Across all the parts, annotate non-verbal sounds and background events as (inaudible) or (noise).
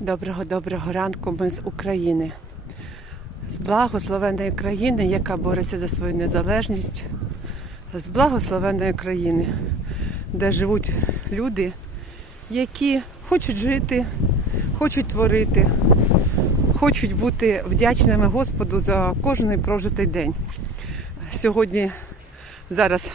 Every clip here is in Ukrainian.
Доброго доброго ранку. Ми з України, з благословенної країни, яка бореться за свою незалежність, з благословенної країни, де живуть люди, які хочуть жити, хочуть творити, хочуть бути вдячними Господу за кожний прожитий день. Сьогодні, зараз,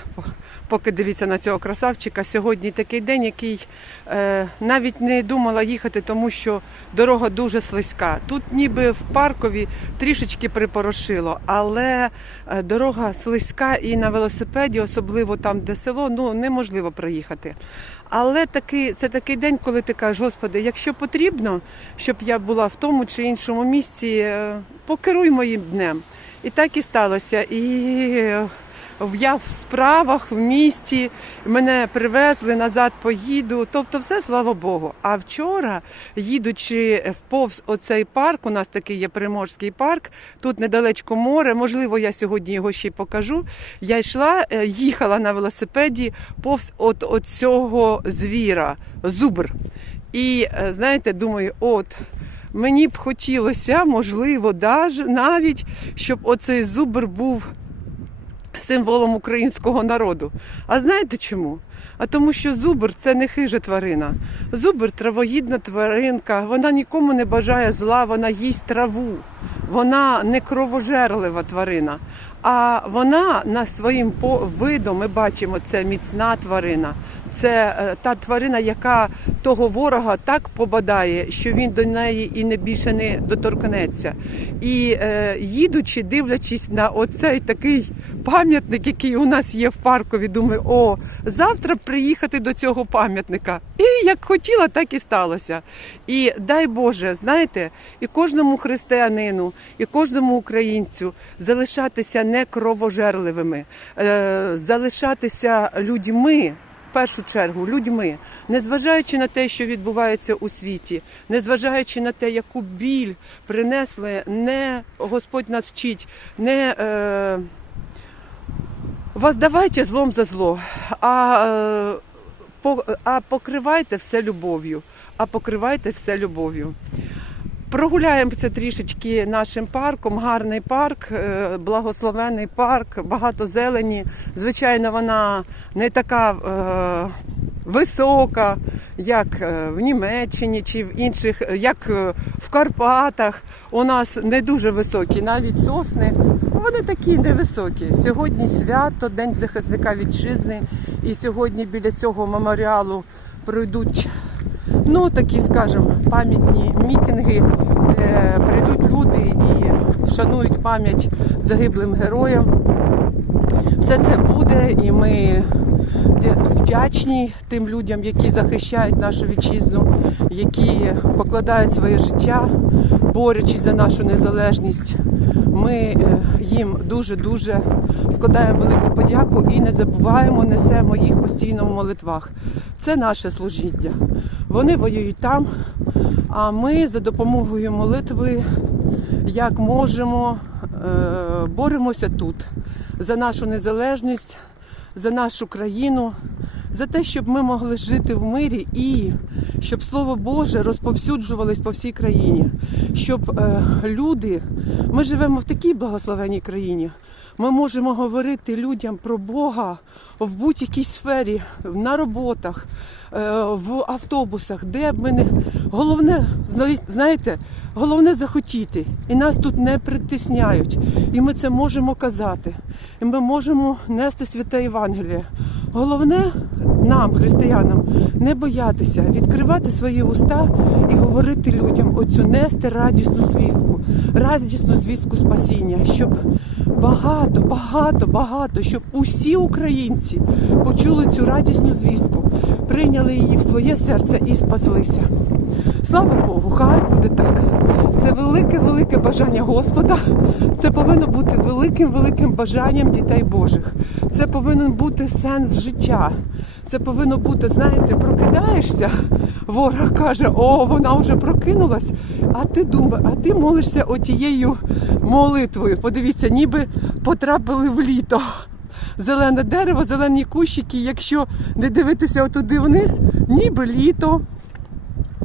поки дивіться на цього красавчика, сьогодні такий день, який е, навіть не думала їхати, тому що дорога дуже слизька. Тут ніби в паркові трішечки припорошило, але е, дорога слизька і на велосипеді, особливо там, де село, ну неможливо проїхати. Але такий, це такий день, коли ти кажеш, Господи, якщо потрібно, щоб я була в тому чи іншому місці, е, покеруй моїм днем. І так і сталося. І я в справах в місті, мене привезли назад, поїду. Тобто, все слава Богу. А вчора, їдучи повз оцей парк, у нас такий є Приморський парк, тут недалечко море. Можливо, я сьогодні його ще й покажу. Я йшла, е, їхала на велосипеді повз от, от цього звіра, зубр. І е, знаєте, думаю, от. Мені б хотілося, можливо, навіть, щоб оцей зубр був символом українського народу. А знаєте чому? А тому, що зубр це не хижа тварина. Зубр травоїдна тваринка, вона нікому не бажає зла, вона їсть траву. Вона не кровожерлива тварина. А вона на своїм видом, ми бачимо, це міцна тварина. Це е, та тварина, яка того ворога так побадає, що він до неї і не більше не доторкнеться. І е, їдучи, дивлячись на оцей такий пам'ятник, який у нас є в паркові, думаю, о, завтра приїхати до цього пам'ятника. І як хотіла, так і сталося. І дай Боже, знаєте, і кожному християнину, і кожному українцю залишатися не кровожерливими, е, залишатися людьми. Першу чергу людьми, незважаючи на те, що відбувається у світі, незважаючи на те, яку біль принесли, не Господь нас вчить, не е, воздавайте злом за зло, а, е, по, а покривайте все любов'ю, а покривайте все любов'ю. Прогуляємося трішечки нашим парком. Гарний парк, е, благословений парк, багато зелені. Звичайно, вона не така е, висока, як е, в Німеччині чи в інших, як в Карпатах. У нас не дуже високі, навіть сосни. Вони такі невисокі. Сьогодні свято, День захисника вітчизни. І сьогодні біля цього меморіалу пройдуть ну такі, скажімо, пам'ятні мітинги. Е, прийдуть люди і вшанують пам'ять загиблим героям. Все це буде, і ми вдячні тим людям, які захищають нашу вітчизну, які покладають своє життя, борючись за нашу незалежність. Ми е, їм дуже-дуже складаємо велику подяку і не забуваємо, несемо їх постійно в молитвах. Це наше служіння. Вони воюють там, а ми за допомогою молитви, як можемо, е, боремося тут за нашу незалежність, за нашу країну, за те, щоб ми могли жити в мирі і щоб Слово Боже розповсюджувалось по всій країні, щоб е, люди, ми живемо в такій благословенній країні. Ми можемо говорити людям про Бога в будь-якій сфері, на роботах, е, в автобусах, де б ми не головне, знаєте, головне захотіти. І нас тут не притисняють. І ми це можемо казати. І ми можемо нести святе Євангеліє. Головне нам, християнам, не боятися, відкривати свої уста і говорити людям оцю нести радісну звістку, радісну звістку спасіння, щоб багато, багато, багато, щоб усі українці почули цю радісну звістку, прийняли її в своє серце і спаслися. Слава Богу, хай буде так. Це велике, велике бажання Господа. Це повинно бути великим, великим бажанням дітей Божих. Це повинен бути сенс життя. Це повинно бути, знаєте, прокидаєшся. Ворог каже, о, вона вже прокинулась. А ти думаєш, а ти молишся отією молитвою. Подивіться, ніби потрапили в літо. Зелене дерево, зелені кущики. Якщо не дивитися отуди вниз, ніби літо.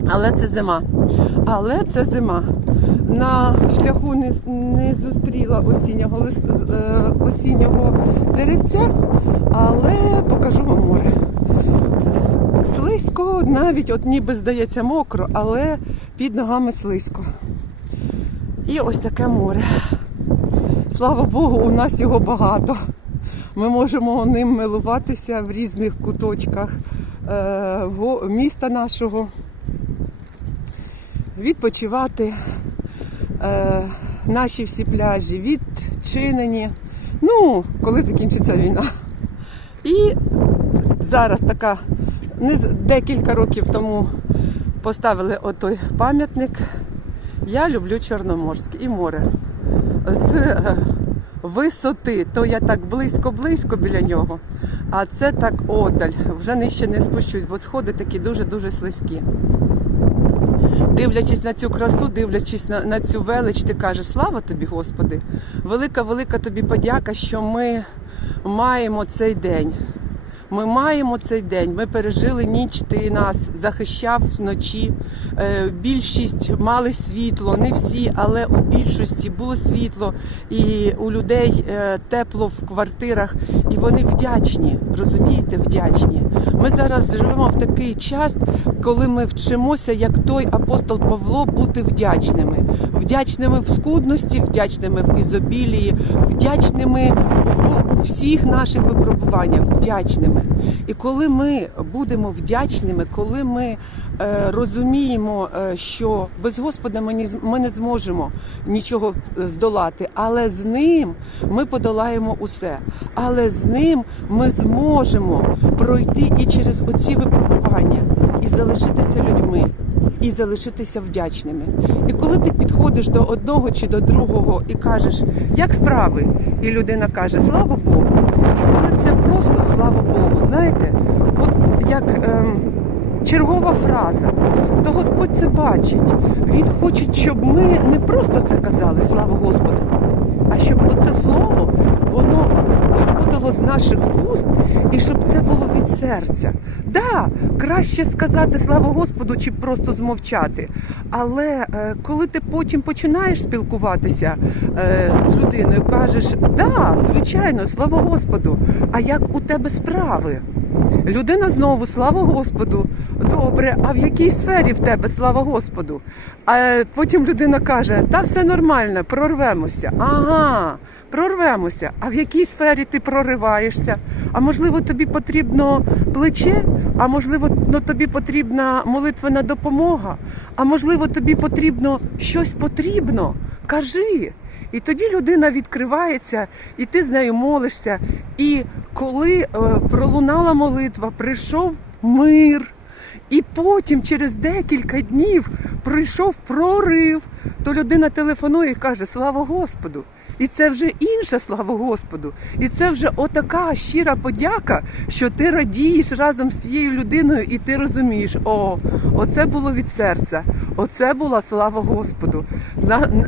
Але це зима. Але це зима. На шляху не, не зустріла осіннього, е, осіннього деревця, але покажу вам море. Слизько, навіть от ніби здається мокро, але під ногами слизько. І ось таке море. Слава Богу, у нас його багато. Ми можемо ним милуватися в різних куточках е, міста нашого, відпочивати. Е, наші всі пляжі відчинені. Ну, коли закінчиться війна. І зараз така, не декілька років тому поставили отой пам'ятник. Я люблю Чорноморськ і море. З е, висоти, то я так близько-близько біля нього, а це так одаль. Вже нижче не спущусь, бо сходи такі дуже-дуже слизькі. Дивлячись на цю красу, дивлячись на, на цю велич, ти кажеш, слава тобі, Господи! Велика, велика тобі подяка, що ми маємо цей день. Ми маємо цей день. Ми пережили ніч, ти нас захищав вночі. Е, Більшість мали світло, не всі, але у більшості було світло, і у людей е, тепло в квартирах, і вони вдячні. Розумієте, вдячні. Ми зараз живемо в такий час, коли ми вчимося, як той апостол Павло, бути вдячними. Вдячними в скудності, вдячними в ізобілії, вдячними в всіх наших випробуваннях, вдячними. І коли ми будемо вдячними, коли ми е, розуміємо, е, що без Господа ми не, ми не зможемо нічого е, здолати, але з ним ми подолаємо усе. Але з ним ми зможемо пройти і через оці випробування і залишитися людьми. І залишитися вдячними. І коли ти підходиш до одного чи до другого і кажеш, як справи, і людина каже, слава Богу. І коли це просто слава Богу, знаєте, от як ем, чергова фраза, то Господь це бачить. Він хоче, щоб ми не просто це казали, слава Господу, а щоб оце слово воно виходило з наших вуст і щоб це було від серця. Да, краще сказати слава Господу, чи просто змовчати. Але е, коли ти потім починаєш спілкуватися е, з людиною, кажеш, да, звичайно, слава Господу. А як у тебе справи? Людина знову, слава Господу. Добре, а в якій сфері в тебе слава Господу? А потім людина каже: та все нормально, прорвемося. Ага, прорвемося. А в якій сфері ти прориваєшся? А можливо, тобі потрібно плече? А можливо, ну, тобі потрібна молитвена допомога? А можливо, тобі потрібно щось потрібно? Кажи. І тоді людина відкривається, і ти з нею молишся. І коли е, пролунала молитва, прийшов мир. І потім, через декілька днів, прийшов прорив, то людина телефонує і каже: Слава Господу! І це вже інша слава Господу. І це вже отака щира подяка, що ти радієш разом з цією людиною, і ти розумієш, о, оце було від серця, оце була слава Господу.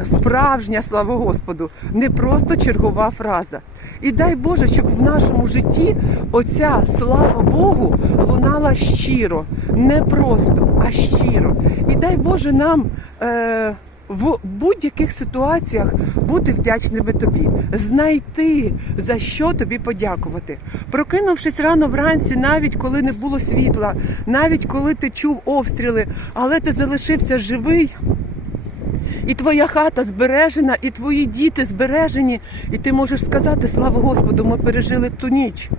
Справжня слава Господу, не просто чергова фраза. І дай Боже, щоб в нашому житті оця слава Богу лунала щиро, не просто, а щиро. І дай Боже нам. Е, в будь-яких ситуаціях бути вдячними тобі, знайти за що тобі подякувати. Прокинувшись рано вранці, навіть коли не було світла, навіть коли ти чув обстріли, але ти залишився живий. І твоя хата збережена, і твої діти збережені, і ти можеш сказати слава Господу, ми пережили ту ніч.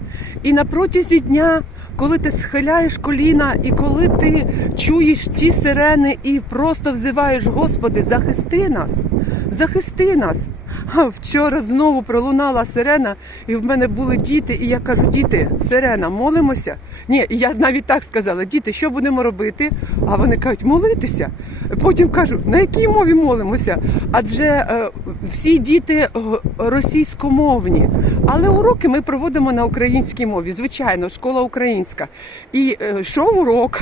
І на протязі дня, коли ти схиляєш коліна, і коли ти чуєш ті сирени і просто взиваєш, Господи, захисти нас, захисти нас. Вчора знову пролунала сирена, і в мене були діти, і я кажу, діти, сирена, молимося. Ні, я навіть так сказала, діти, що будемо робити? А вони кажуть, молитися. Потім кажу, на якій мові молимося? Адже е, всі діти е, російськомовні. Але уроки ми проводимо на українській мові. Звичайно, школа українська. І е, йшов урок.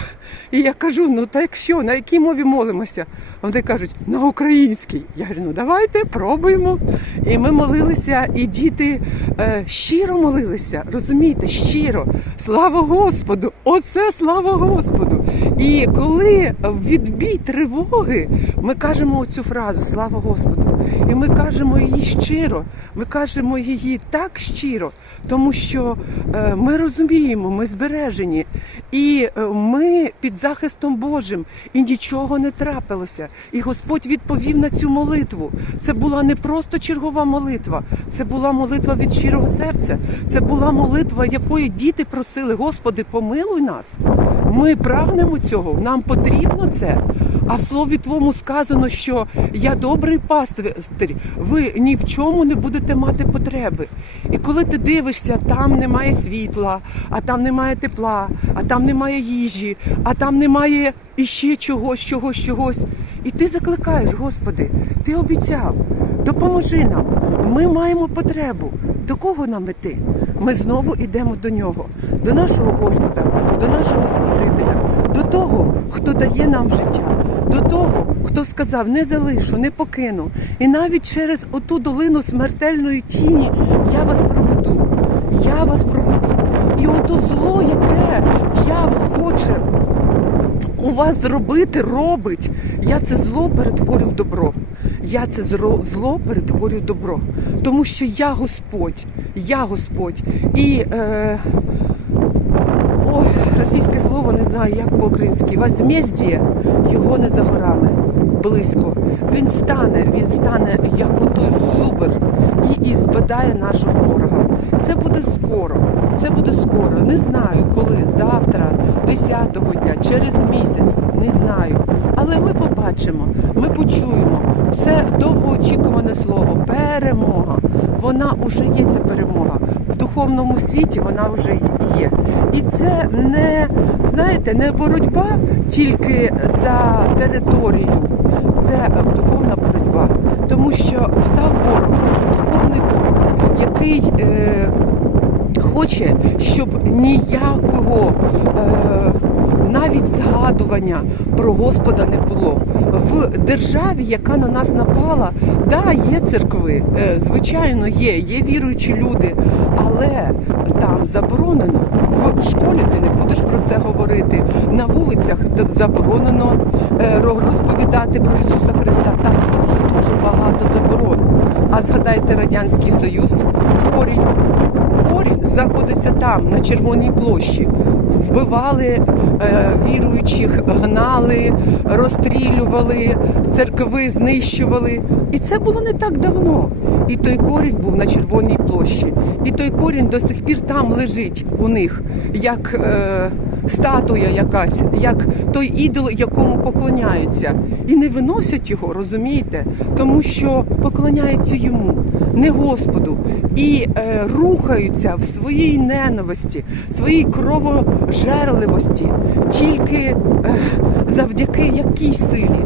І я кажу: ну так що, на якій мові молимося? Вони кажуть, на українській. Я говорю, ну давайте пробуємо. І ми молилися, і діти е, щиро молилися. Розумієте, щиро. Слава Господу! Оце слава Господу! І коли відбій тривоги ми кажемо цю фразу Слава Господу! І ми кажемо її щиро, ми кажемо її так щиро, тому що е, ми розуміємо, ми збережені, і е, ми під захистом Божим, і нічого не трапилося. І Господь відповів на цю молитву. Це була не просто чергова молитва, це була молитва від щирого серця. Це була молитва, якої діти просили: Господи, помилуй нас. Ми прагнемо цього, нам потрібно це. А в слові Твому сказано, що я добрий пастир, ви ні в чому не будете мати потреби. І коли ти дивишся, там немає світла, а там немає тепла, а там немає їжі, а там немає іще чогось, чогось, чогось. І ти закликаєш, Господи, ти обіцяв, допоможи нам. Ми маємо потребу. До кого нам іти? Ми знову йдемо до нього, до нашого Господа, до нашого Спасителя, до того, хто дає нам життя, до того, хто сказав, не залишу, не покину. І навіть через оту долину смертельної тіні я вас проведу. Я вас проведу. І ото зло, яке дьявол хоче у вас зробити, робить. Я це зло перетворю в добро. Я це зло перетворю в добро. Тому що я Господь, я Господь. І е, о, російське слово не знаю, як по-українськи. Возмездіє його не за горами, близько. Він стане, він стане як отой зубр і, і збадає нашого ворога. Це буде скоро. Це буде скоро. Не знаю, коли, завтра, 10-го дня, через місяць, не знаю. Але ми побачимо, ми почуємо. Це довгоочікуване слово. Перемога. Вона вже є ця перемога. В духовному світі вона вже є. І це не, знаєте, не боротьба тільки за територію. Це духовна боротьба. Тому що встав ворог, який. Е, хоче, щоб ніякого е, навіть згадування про Господа не було. В державі, яка на нас напала, да, є церкви, е, звичайно, є, є віруючі люди, але там заборонено. В школі ти не будеш про це говорити. На вулицях заборонено е, розповідати про Ісуса Христа. Там дуже дуже багато заборон. А згадайте Радянський Союз, корінь корінь знаходиться там, на Червоній площі. Вбивали е, віруючих, гнали, розстрілювали, церкви знищували. І це було не так давно. І той корінь був на Червоній площі. І той корінь до сих пір там лежить у них, як е, статуя якась, як той ідол, якому поклоняються. І не виносять його, розумієте? Тому що поклоняються йому, не Господу. І е, рухаються в своїй ненависті, своїй кровожерливості тільки е, завдяки якій силі?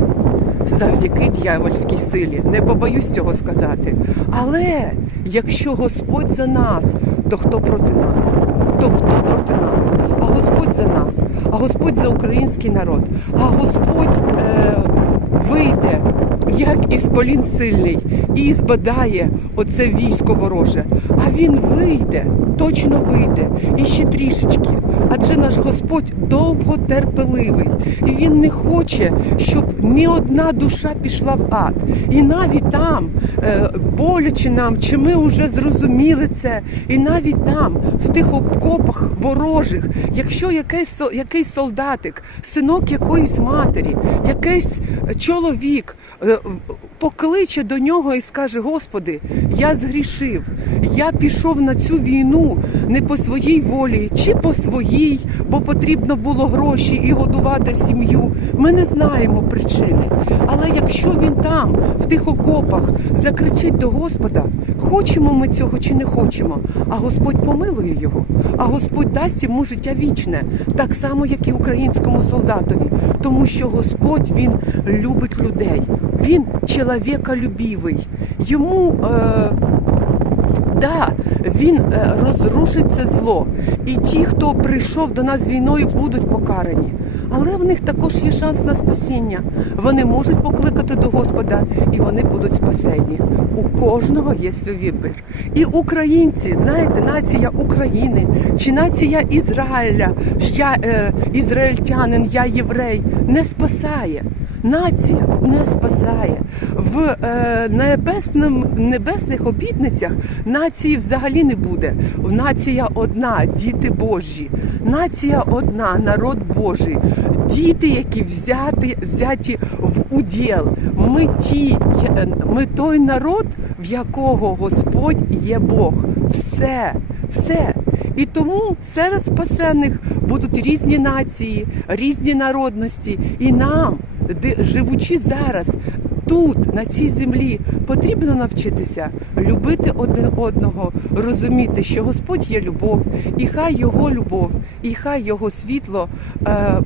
Завдяки дьявольській силі, не побоюсь цього сказати. Але якщо Господь за нас, то хто проти нас? То хто проти нас? А Господь за нас, а Господь за український народ, а Господь е, вийде, як ісполін сильний, і збадає оце військо вороже. А він вийде, точно вийде, і ще трішечки. Адже наш Господь довго терпеливий, і він не хоче, щоб ні одна душа пішла в ад. І навіть там, е, боляче нам, чи ми вже зрозуміли це, і навіть там, в тих окопах ворожих, якщо якийсь, якийсь солдатик, синок якоїсь матері, якийсь чоловік е, покличе до нього і скаже: Господи, я згрішив, я пішов на цю війну не по своїй волі, чи по своїй, бо потрібно було гроші і годувати сім'ю. Ми не знаємо причини. Але якщо він там, в тих окопах, закричить до Господа, хочемо ми цього чи не хочемо, а Господь помилує його, а Господь дасть йому життя вічне, так само, як і українському солдатові, тому що Господь він любить людей, він чоловіколюбівий. Йому. Е- Да, він е, розрушить це зло. І ті, хто прийшов до нас з війною, будуть покарані. але в них також є шанс на спасіння. Вони можуть покликати до Господа і вони будуть спасені. У кожного є свій вибір. І українці, знаєте, нація України чи нація Ізраїля, я е, ізраїльтянин, я єврей, не спасає. Нація не спасає в е, небесним, небесних обітницях. Нації взагалі не буде. Нація одна, діти Божі. Нація одна, народ Божий. Діти, які взяти, взяті в уділ. Ми ті, ми той народ, в якого Господь є Бог. Все, все. І тому серед спасених будуть різні нації, різні народності. І нам, живучи зараз тут, на цій землі, потрібно навчитися любити один одного, розуміти, що Господь є любов, і хай його любов, і хай його світло. Е,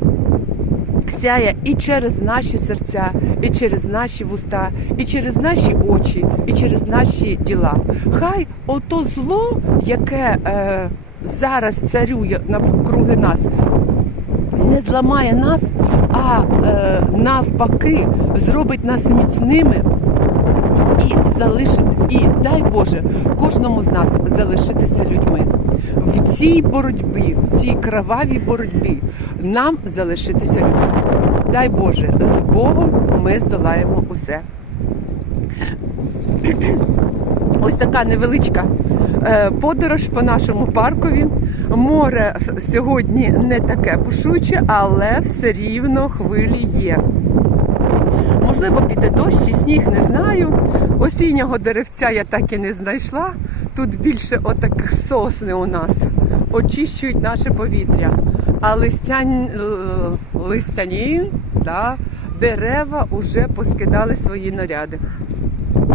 Сяє і через наші серця, і через наші вуста, і через наші очі, і через наші діла. Хай ото зло, яке е, зараз царює навкруги нас, не зламає нас, навпаки зробить нас міцними і залишить, і дай Боже, кожному з нас залишитися людьми. В цій боротьбі, в цій кровавій боротьбі нам залишитися людьми. Дай Боже, з Богом ми здолаємо усе. Ось така невеличка е, подорож по нашому паркові. Море сьогодні не таке бушуче, але все рівно хвилі є. Можливо, піде дощ чи сніг, не знаю. Осіннього деревця я так і не знайшла. Тут більше отаких сосни у нас очищують наше повітря. А листян... е, листяні да, дерева вже поскидали свої наряди.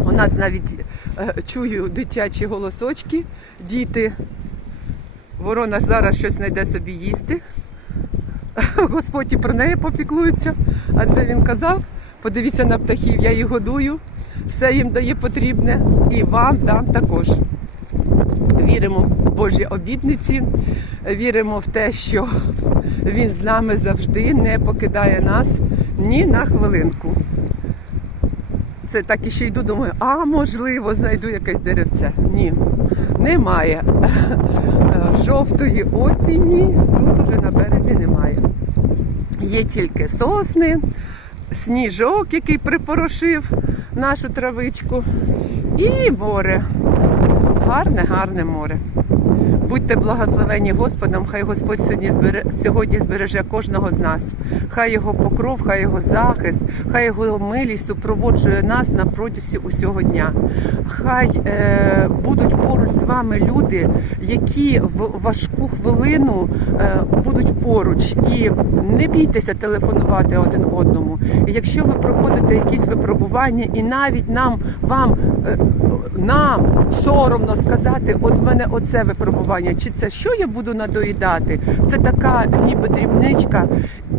У нас навіть е, чую дитячі голосочки, діти. Ворона зараз щось знайде собі їсти. (laughs) Господь і про неї попіклується, адже він казав, подивіться на птахів, я їх годую, все їм дає потрібне і вам дам також. Віримо в Божі обітниці, віримо в те, що Він з нами завжди не покидає нас ні на хвилинку. Це так і ще йду, думаю, а можливо, знайду якесь деревце. Ні, немає. (laughs) Жовтої осінні тут уже на березі немає. Є тільки сосни, сніжок, який припорошив нашу травичку, і море. Гарне, гарне море. Будьте благословені Господом, хай Господь сьогодні збере, сьогодні збереже кожного з нас. Хай його покров, хай його захист, хай його милість супроводжує нас на протязі усього дня. Хай е, будуть поруч з вами люди, які в важку хвилину е, будуть поруч. І не бійтеся телефонувати один одному. Якщо ви проходите якісь випробування, і навіть нам вам е, нам соромно сказати, от в мене оце випробування, чи це що я буду надоїдати? Це така ніби дрібничка,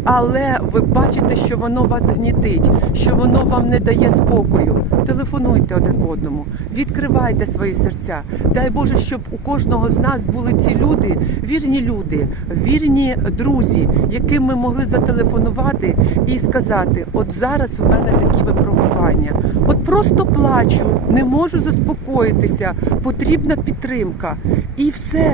але ви бачите, що воно вас гнітить, що воно вам не дає спокою. Телефонуйте один одному, відкривайте свої серця. Дай Боже, щоб у кожного з нас були ці люди, вірні люди, вірні друзі, яким ми могли зателефонувати і сказати: от зараз у мене такі випробування. От просто плачу, не можу заспокоїтися, потрібна підтримка. І все.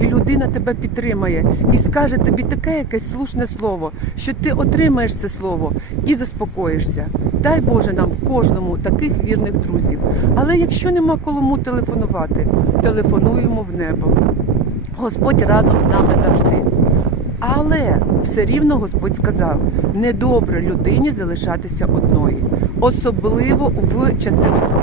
І людина тебе підтримає і скаже тобі таке якесь слушне слово, що ти отримаєш це слово і заспокоїшся. Дай Боже нам кожному таких вірних друзів. Але якщо нема кому телефонувати, телефонуємо в небо. Господь разом з нами завжди. Але все рівно Господь сказав: недобре людині залишатися одної, особливо в часи випробування.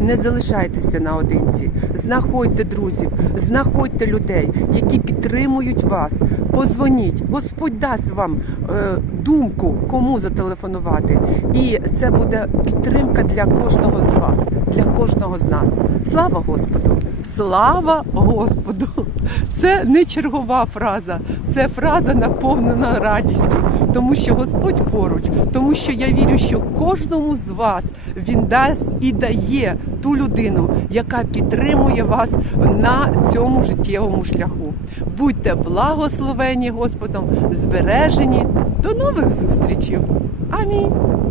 Не залишайтеся наодинці, знаходьте друзів, знаходьте людей, які підтримують вас. Позвоніть, Господь дасть вам е, думку, кому зателефонувати. І це буде підтримка для кожного з вас, для кожного з нас. Слава Господу! Слава Господу! Це не чергова фраза, це фраза наповнена радістю, тому що Господь поруч, тому що я вірю, що кожному з вас він дасть і дає ту людину, яка підтримує вас на цьому життєвому шляху. Будьте благословені Господом, збережені. До нових зустрічей. Амінь.